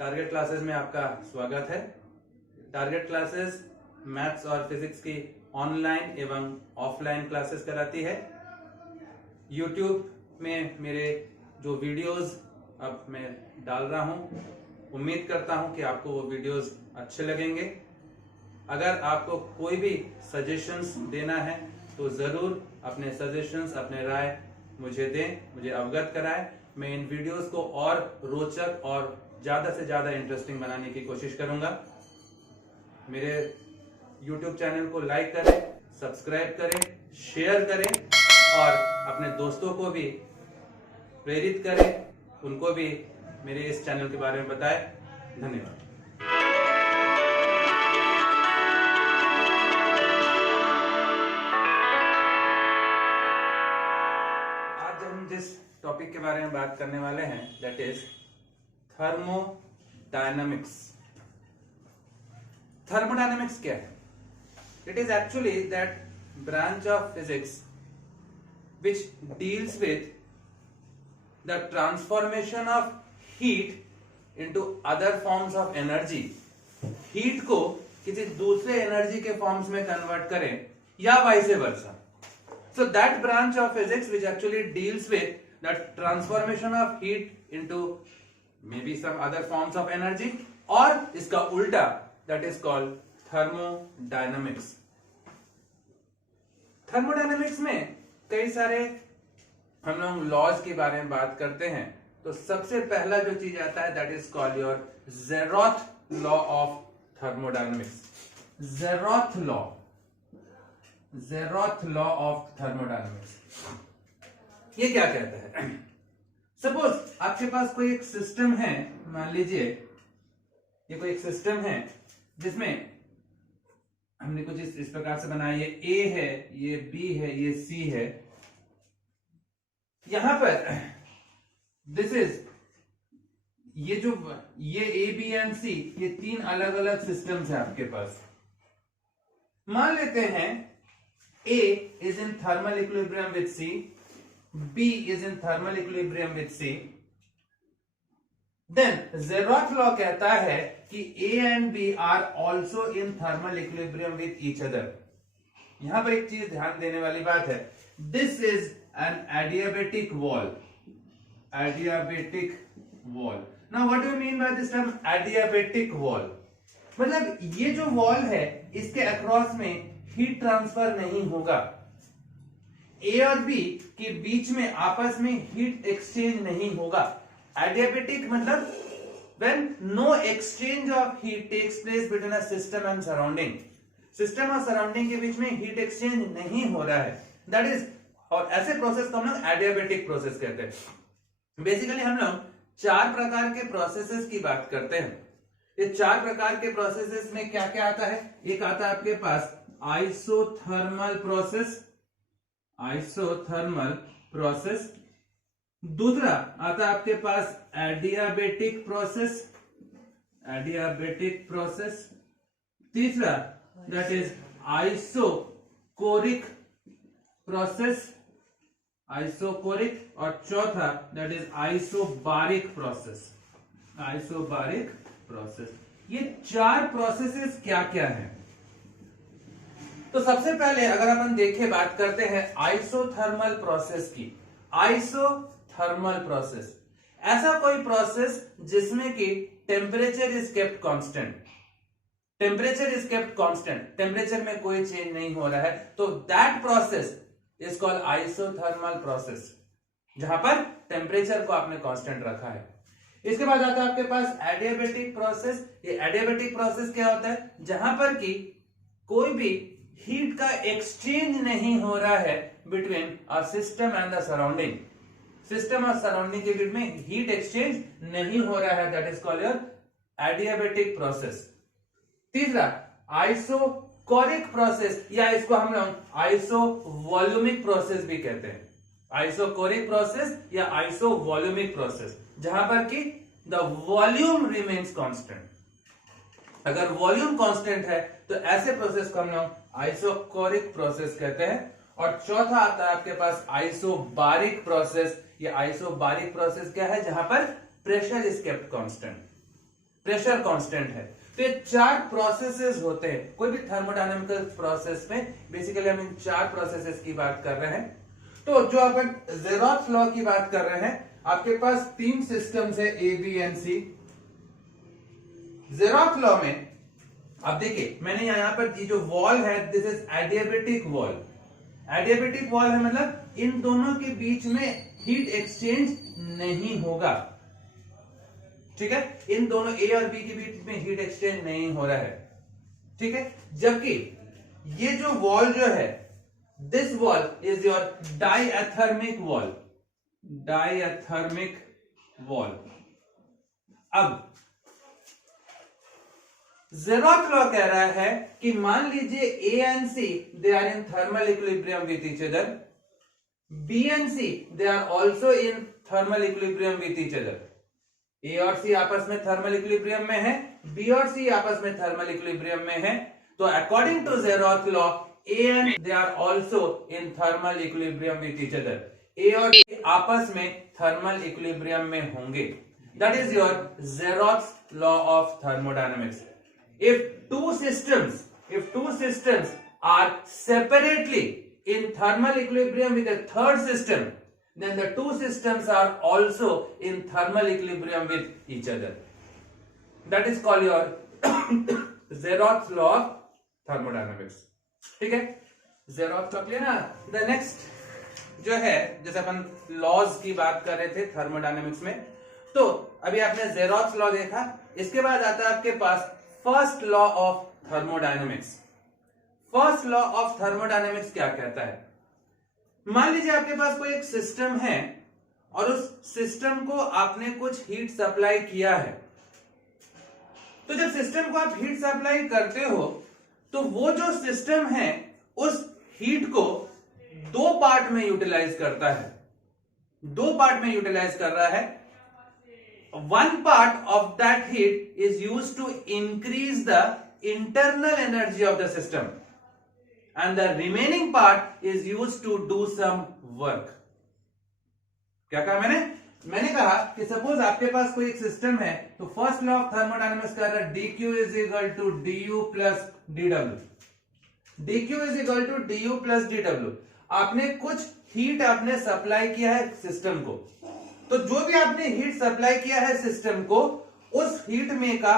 Target classes में आपका स्वागत है। टारगेट क्लासेस मैथ्स और फिजिक्स की ऑनलाइन एवं ऑफलाइन क्लासेस कराती है। यूट्यूब में मेरे जो वीडियोस अब मैं डाल रहा हूं, उम्मीद करता हूं कि आपको वो वीडियोस अच्छे लगेंगे। अगर आपको कोई भी सजेशंस देना है तो जरूर अपने सजेशंस, अपने राय मुझे दें, मुझे अवगत कराएं। मैं इन वीडियोस को और रोचक और ज्यादा से ज्यादा इंटरेस्टिंग बनाने की कोशिश करूंगा। मेरे YouTube चैनल को लाइक करें, सब्सक्राइब करें, शेयर करें और अपने दोस्तों को भी प्रेरित करें, उनको भी मेरे इस चैनल के बारे में बताएं। धन्यवाद। आज हम जिस टॉपिक के बारे में बात करने वाले हैं दैट इज थर्मोडायनामिक्स। थर्मोडायनामिक्स क्या है? It is actually that branch of physics which deals with the transformation of heat into other forms of energy। Heat को किसी दूसरे एनर्जी के फॉर्म्स में कन्वर्ट करें या vice versa. So that branch of physics which actually deals with the transformation of heat into maybe some other forms of energy, और इसका उल्टा that is called thermodynamics। Thermodynamics में कई सारे हम लोग लॉज के बारे में बात करते हैं। तो सबसे पहला जो चीज आता है that is called your zeroth law of thermodynamics. Zeroth law of thermodynamics ये क्या कहता है? सपोज आपके पास कोई एक सिस्टम है, मान लीजिए ये कोई एक सिस्टम है जिसमें हमने कुछ इस प्रकार से बनाया। ये ए है, ये बी है, ये सी है। यहां पर दिस इज ये ए बी एंड सी, ये तीन अलग अलग सिस्टम्स है आपके पास। मान लेते हैं A is in thermal equilibrium with C, B is in thermal equilibrium with C. Then zeroth law कहता है कि A and B are also in thermal equilibrium with each other। यहां पर एक चीज ध्यान देने वाली बात है, this is an adiabatic wall। adiabatic wall। Now what do you mean by this term adiabatic wall? मतलब ये जो वॉल है इसके अक्रॉस में हीट ट्रांसफर नहीं होगा। A और B के बीच में आपस में हीट एक्सचेंज नहीं होगा। Adiabatic मतलब when no exchange of heat takes place between a system and surrounding। System और सराउंडिंग के बीच में हीट एक्सचेंज नहीं हो रहा है, दैट इज, और ऐसे प्रोसेस को हम लोग एडियाबेटिक प्रोसेस कहते हैं। बेसिकली हम लोग चार प्रकार के प्रोसेसेस की बात करते हैं। ये चार प्रकार के प्रोसेसेस में क्या क्या आता है? एक आता है आपके पास आइसोथर्मल प्रोसेस, आइसोथर्मल प्रोसेस। दूसरा आता है आपके पास एडियाबेटिक प्रोसेस, एडियाबेटिक प्रोसेस। तीसरा that is isochoric process, isochoric. और चौथा that is isobaric process, isobaric process. ये चार प्रोसेसेस क्या क्या हैं? तो सबसे पहले अगर अपन देखें, बात करते हैं आइसोथर्मल प्रोसेस की। आइसोथर्मल प्रोसेस ऐसा कोई प्रोसेस जिसमें कि temperature is kept constant. Temperature is kept constant, temperature में कोई चेंज नहीं हो रहा है, तो that process is called isothermal process, जहां पर टेम्परेचर को आपने कांस्टेंट रखा है। इसके बाद आता है आपके पास एडियाबेटिक प्रोसेस। ये एडियाबेटिक प्रोसेस क्या होता है? जहां पर कि कोई भी हीट का एक्सचेंज नहीं हो रहा है between a system and the surrounding. System और सराउंडिंग के बीच में हीट एक्सचेंज नहीं हो रहा है, that is called your adiabatic process. तीसरा आइसोकोरिक प्रोसेस, या इसको हम लोग आइसोवॉल्यूमिक प्रोसेस भी कहते हैं। आइसोकोरिक प्रोसेस या आइसोवॉल्यूमिक प्रोसेस, जहां पर कि द वॉल्यूम रिमेन्स कांस्टेंट। अगर वॉल्यूम कांस्टेंट है तो ऐसे प्रोसेस को हम लोग आइसोकोरिक प्रोसेस कहते हैं। और चौथा आता है आपके पास आइसोबारिक प्रोसेस। ये आइसोबारिक प्रोसेस क्या है? जहां पर pressure is kept constant. Pressure constant है। तो ये 4 प्रोसेसेस होते हैं कोई भी थर्मोडायनेमिकल प्रोसेस में। बेसिकली हम इन 4 प्रोसेसेस की बात कर रहे हैं। तो जो अपन ज़ेरोथ लॉ की बात कर रहे हैं, आपके पास 3 सिस्टम्स है A, B and C. Zeroth law में अब देखिए, मैंने यहां पर ये जो वॉल है, this is adiabatic wall. Adiabatic wall है मतलब इन दोनों के बीच में हीट एक्सचेंज नहीं होगा, ठीक है। इन दोनों ए और बी के बीच में हीट एक्सचेंज नहीं हो रहा है, ठीक है। जबकि ये जो वॉल जो है, this wall is your diathermic wall. Diathermic wall. अब ज़ेरोथ लॉ कह रहा है कि मान लीजिए A and C they are in thermal equilibrium with each other, B and C they are also in thermal equilibrium with each other. A और C आपस में थर्मल इक्विलिब्रियम में है, बी और सी आपस में थर्मल इक्विलिब्रियम में है। तो according to zeroth law A and they are also in thermal equilibrium with each other. A और सी आपस में थर्मल इक्विलिब्रियम में होंगे। That is your zeroth law of thermodynamics. If two systems are separately in thermal equilibrium with a third system, then the two systems are also in thermal equilibrium with each other. That is called your Zeroth law of thermodynamics. ठीक है, Zeroth law clear ना। The next जो है, जैसे अपन laws की बात कर रहे थे थर्मोडायनेमिक्स में, तो अभी आपने Zeroth लॉ देखा। इसके बाद आता है आपके पास first law of thermodynamics. First law of thermodynamics क्या कहता है? मान लीजिए आपके पास कोई एक सिस्टम है और उस सिस्टम को आपने कुछ हीट सप्लाई किया है। तो जब सिस्टम को आप हीट सप्लाई करते हो तो वो जो सिस्टम है उस हीट को 2 पार्ट में यूटिलाइज करता है। 2 पार्ट में यूटिलाइज कर रहा है। One part of that heat is used to increase the internal energy of the system, and the remaining part is used to do some work. क्या कहा मैंने कहा कि सपोज आपके पास कोई एक सिस्टम है, तो फर्स्ट लॉ ऑफ थर्मोडायनेमिक्स कह रहा है dq is equal to du plus dw। dq is equal to du plus dw। आपने कुछ हीट आपने सप्लाई किया है सिस्टम को, तो जो भी आपने हीट सप्लाई किया है सिस्टम को, उस हीट में का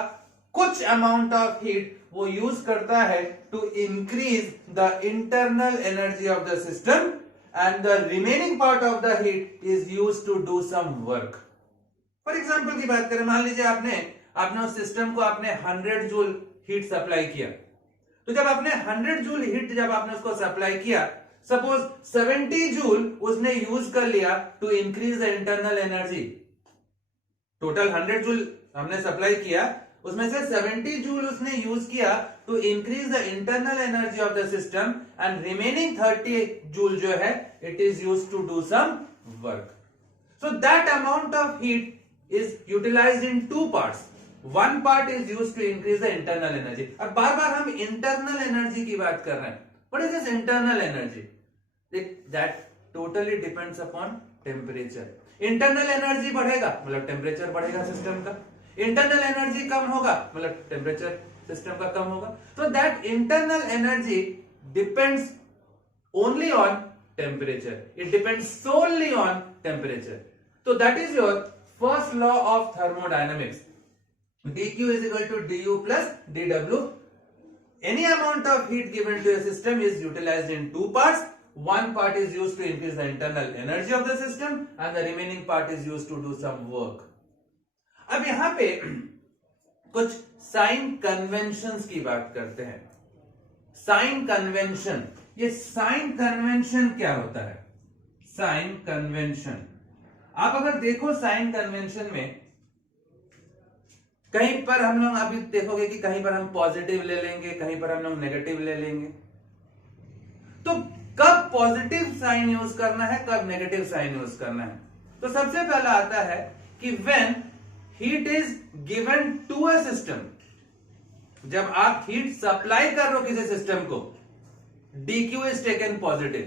कुछ अमाउंट ऑफ हीट वो यूज करता है to increase the internal energy of the system, and the remaining part of the heat is use to do some work. For example की बात करें, मान लीजिए आपने उस सिस्टम को आपने 100 जूल हीट सप्लाई किया। तो जब आपने 100 जूल हीट जब आपने उसको सप्लाई किया, सपोज 70 जूल उसने यूज कर लिया to increase the internal energy. Total 100 joule हमने सप्लाई किया, उसमें से 70 जूल उसने यूज किया to increase the internal energy of the system, and remaining 30 joule जो है it is use to do some work. So that amount of heat is utilized in 2 parts. One part is used to increase the internal energy। अब बार बार हम internal energy की बात कर रहे हैं। What is this internal energy? That totally depends upon temperature। Internal energy बढ़ेगा मतलब temperature बढ़ेगा सिस्टम का, इंटरनल एनर्जी कम होगा मतलब टेम्परेचर सिस्टम का कम होगा। तो that internal energy depends only on temperature, it depends solely on temperature. तो that is your first law of thermodynamics. dq is equal to du plus dw। Any amount of heat given to a system is utilized in 2 parts। One part is used to increase the internal energy of the system, and the remaining part is used to do some work। अब यहां पे कुछ sign conventions की बात करते हैं। Sign convention, ये sign convention क्या होता है? साइन कन्वेंशन, आप अगर देखो साइन कन्वेंशन में कहीं पर हम लोग अभी देखोगे कि कहीं पर हम पॉजिटिव ले लेंगे, कहीं पर हम लोग नेगेटिव ले लेंगे। तो कब पॉजिटिव साइन यूज करना है, कब नेगेटिव साइन यूज करना है? तो सबसे पहला आता है कि when heat is given to a system, जब आप हीट सप्लाई कर रहे हो किसी सिस्टम को, dq is taken positive.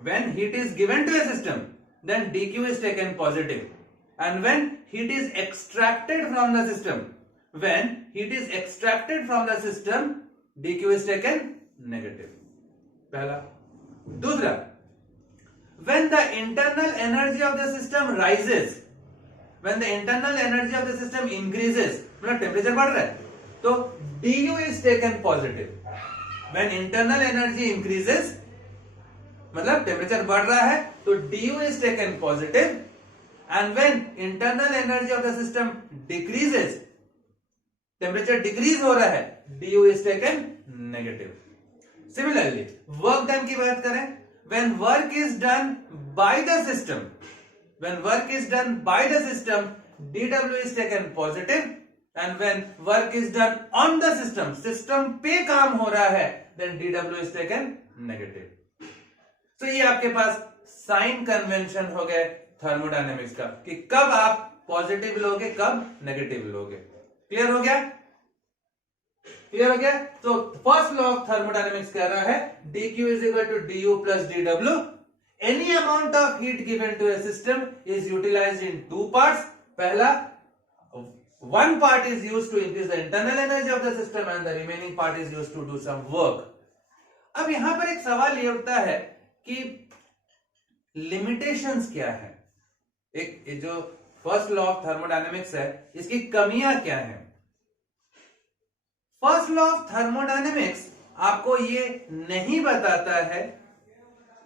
When heat is given to a system then dq is taken positive. and when heat is extracted from the system, when heat is extracted from the system, dq is taken negative. पहला. दूसरा, when the internal energy of the system rises, when the internal energy of the system increases, मतलब temperature बढ़ रहा है, तो du is taken positive. when internal energy increases, मतलब temperature बढ़ रहा है, तो du is taken positive, and when internal energy of the system decreases, temperature decrease हो रहा है, du is taken negative. Similarly, work done की बात करें, when work is done by the system, when work is done by the system, dw is taken positive, and when work is done on the system, system पे काम हो रहा है, then dw is taken negative. तो ये आपके पास sign convention हो गए थर्मोडायनेमिक्स का, कि कब आप पॉजिटिव लोगे, कब नेगेटिव लोगे. क्लियर हो गया? क्लियर हो गया? तो फर्स्ट लॉ ऑफ थर्मोडायनेमिक्स कह रहा है dq is equal to du plus dw. Any amount of heat given to a system is utilized in two parts. पहला, one part is used to increase the internal energy of the system and the remaining part is used to do some work. अब यहां पर एक सवाल ये उठता है कि लिमिटेशंस क्या है. एक जो फर्स्ट लॉ ऑफ थर्मोडायनेमिक्स है, इसकी कमियां क्या है. फर्स्ट लॉ ऑफ थर्मोडायनेमिक्स आपको ये नहीं बताता है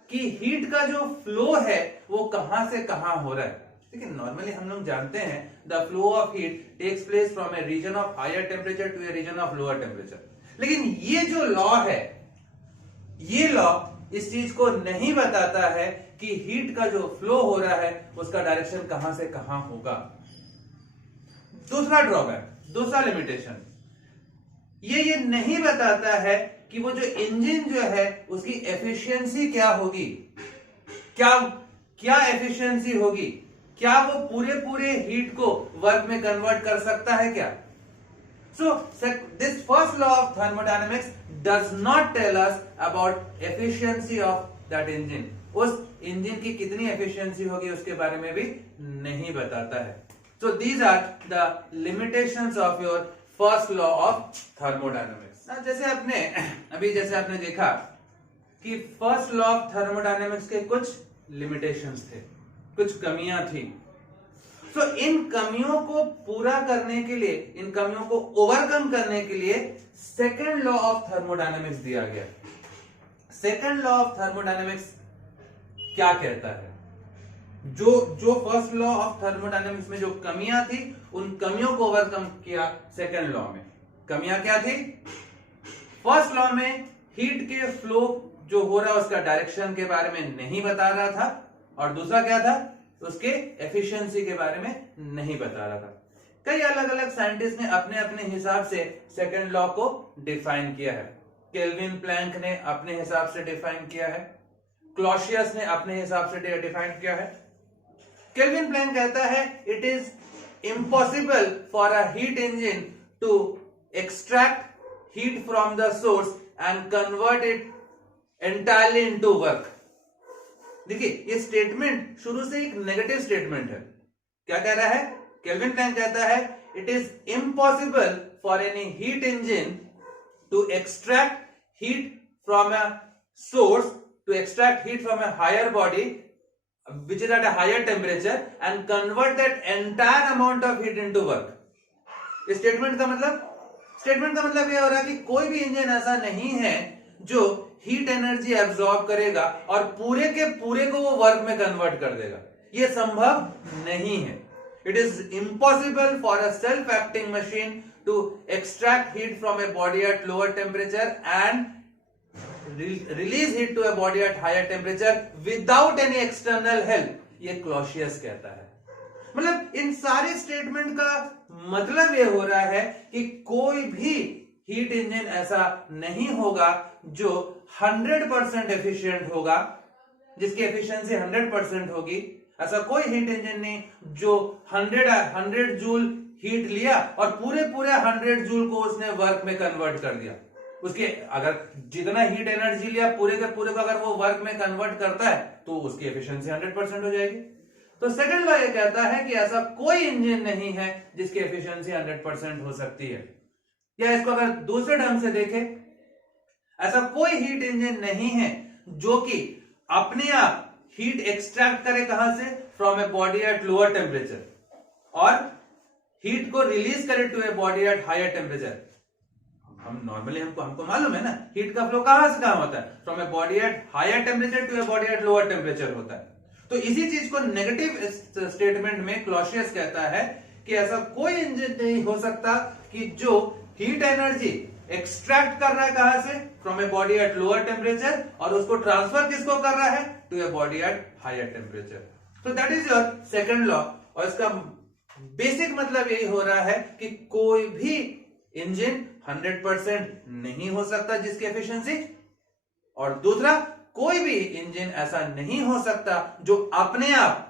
कि हीट का जो फ्लो है वो कहां से कहां हो रहा है. देखिए, नॉर्मली हम लोग जानते हैं the flow of heat takes place from a region of higher temperature to a region of lower temperature. लेकिन ये जो लॉ है, ये लॉ इस चीज को नहीं बताता है कि हीट का जो फ्लो हो रहा है उसका डायरेक्शन कहां से कहां होगा. दूसरा ड्रॉबैक, दूसरा लिमिटेशन, ये नहीं बताता है कि वो जो इंजन जो है उसकी एफिशिएंसी क्या होगी. क्या एफिशिएंसी होगी, क्या वो पूरे हीट को वर्क में कन्वर्ट कर सकता है क्या. So this first law of thermodynamics does not tell us about efficiency of that engine. उस इंजन की कितनी एफिशिएंसी होगी उसके बारे में भी नहीं बताता है. So these are the limitations of your first law of thermodynamics. जैसे आपने देखा कि फर्स्ट लॉ ऑफ थर्मोडायनेमिक्स के कुछ लिमिटेशंस थे, कुछ कमियां थी. तो इन कमियों को पूरा करने के लिए, इन कमियों को ओवरकम करने के लिए सेकंड लॉ ऑफ थर्मोडायनेमिक्स दिया गया. सेकंड लॉ ऑफ थर्मोडायनेमिक्स क्या कहता है? जो फर्स्ट लॉ ऑफ थर्मोडायनेमिक्स में जो कमियां थी, उन कमियों को ओवरकम किया सेकंड लॉ में. कमियां क्या थी? फर्स्ट लॉ में हीट के फ्लो जो हो रहा है उसका डायरेक्शन के बारे में नहीं बता रहा था, और दूसरा क्या था, उसके एफिशिएंसी के बारे में नहीं बता रहा था. कई अलग अलग साइंटिस्ट ने अपने अपने हिसाब से सेकंड लॉ को डिफाइन किया है. केल्विन प्लैंक ने अपने हिसाब से डिफाइन किया है, क्लॉसियस ने अपने हिसाब से डिफाइन किया है. केल्विन प्लैंक कहता है it is impossible for a heat engine to extract heat from the source and convert it entirely into work. देखिए, ये स्टेटमेंट शुरू से एक नेगेटिव स्टेटमेंट है. क्या कह रहा है? केल्विन प्लैंक कहता है it is impossible for any heat engine to extract heat from a source, to extract heat from a higher body which is at a higher temperature and convert that entire amount of heat into work. इस statement का मतलब यह हो रहा है कि कोई भी इंजन ऐसा नहीं है जो हीट एनर्जी एब्सॉर्ब करेगा और पूरे के पूरे को वो वर्क में कन्वर्ट कर देगा. ये संभव नहीं है. It is impossible for a self acting machine to extract heat from a body at lower temperature and release heat to a body at higher temperature without any external help. ये Clausius कहता है. मतलब इन सारे statement का मतलब ये हो रहा है कि कोई भी हीट इंजन ऐसा नहीं होगा जो 100% एफिशिएंट होगा, जिसकी एफिशिएंसी 100% होगी. ऐसा कोई हीट इंजन नहीं जो 100 जूल हीट लिया और पूरे 100 जूल को उसने वर्क में कन्वर्ट कर दिया. उसके अगर जितना हीट एनर्जी लिया पूरे के पूरे को अगर वो वर्क में कन्वर्ट करता है तो उसकी एफिशिएंसी 100% हो जाएगी. तो सेकंड लॉ ये कहता है कि ऐसा कोई इंजन नहीं है जिसकी एफिशिएंसी 100% हो सकती है। या इसको अगर दूसरे ढंग से देखें, ऐसा कोई हीट इंजन नहीं है जो कि अपने आप हीट एक्सट्रैक्ट करे, कहां से? From a body at lower temperature, और हीट को रिलीज करे to a body at higher temperature. हम नॉर्मली हमको मालूम है ना, हीट का फ्लो कहां से कहां होता है? From a body at higher temperature to a body at lower temperature होता है। तो इसी चीज को नेगेटिव स्टेटमेंट में क्लॉसियस कहता है कि ऐसा कोई इंजन नहीं हो सकता कि जो हीट एनर्जी एक्सट्रैक्ट कर रहा है, कहां से? From a body at lower temperature, और उसको ट्रांसफर किसको कर रहा है? To a body at higher temperature. तो that is your second law, और इसका बेसिक मतलब यही हो रहा है कि कोई भी इंजन 100% नहीं हो सकता जिसकी एफिशिएंसी, और दूसरा कोई भी इंजन ऐसा नहीं हो सकता जो अपने आप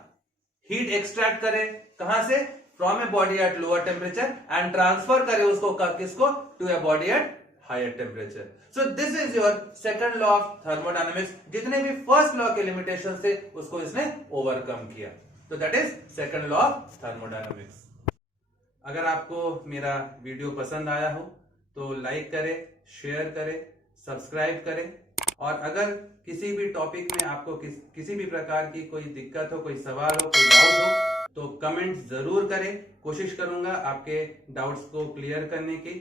हीट एक्सट्रैक्ट करे, कहां से? From a body at lower temperature and transfer करे उसको किसको? To a body at higher temperature. So this is your second law of thermodynamics. जितने भी फर्स्ट लॉ के लिमिटेशन थे उसको इसने ओवरकम किया। तो that is second law of thermodynamics. अगर आपको मेरा वीडियो पसंद आया हो तो लाइक करें, शेयर करें, सब्सक्राइब करें, और अगर किसी भी टॉपिक में आपको किसी भी प्रकार की कोई दिक्कत हो, कोई सवाल हो, कोई डाउट हो, तो कमेंट जरूर करें। कोशिश करूंगा आपके डाउट्स को क्लियर करने की।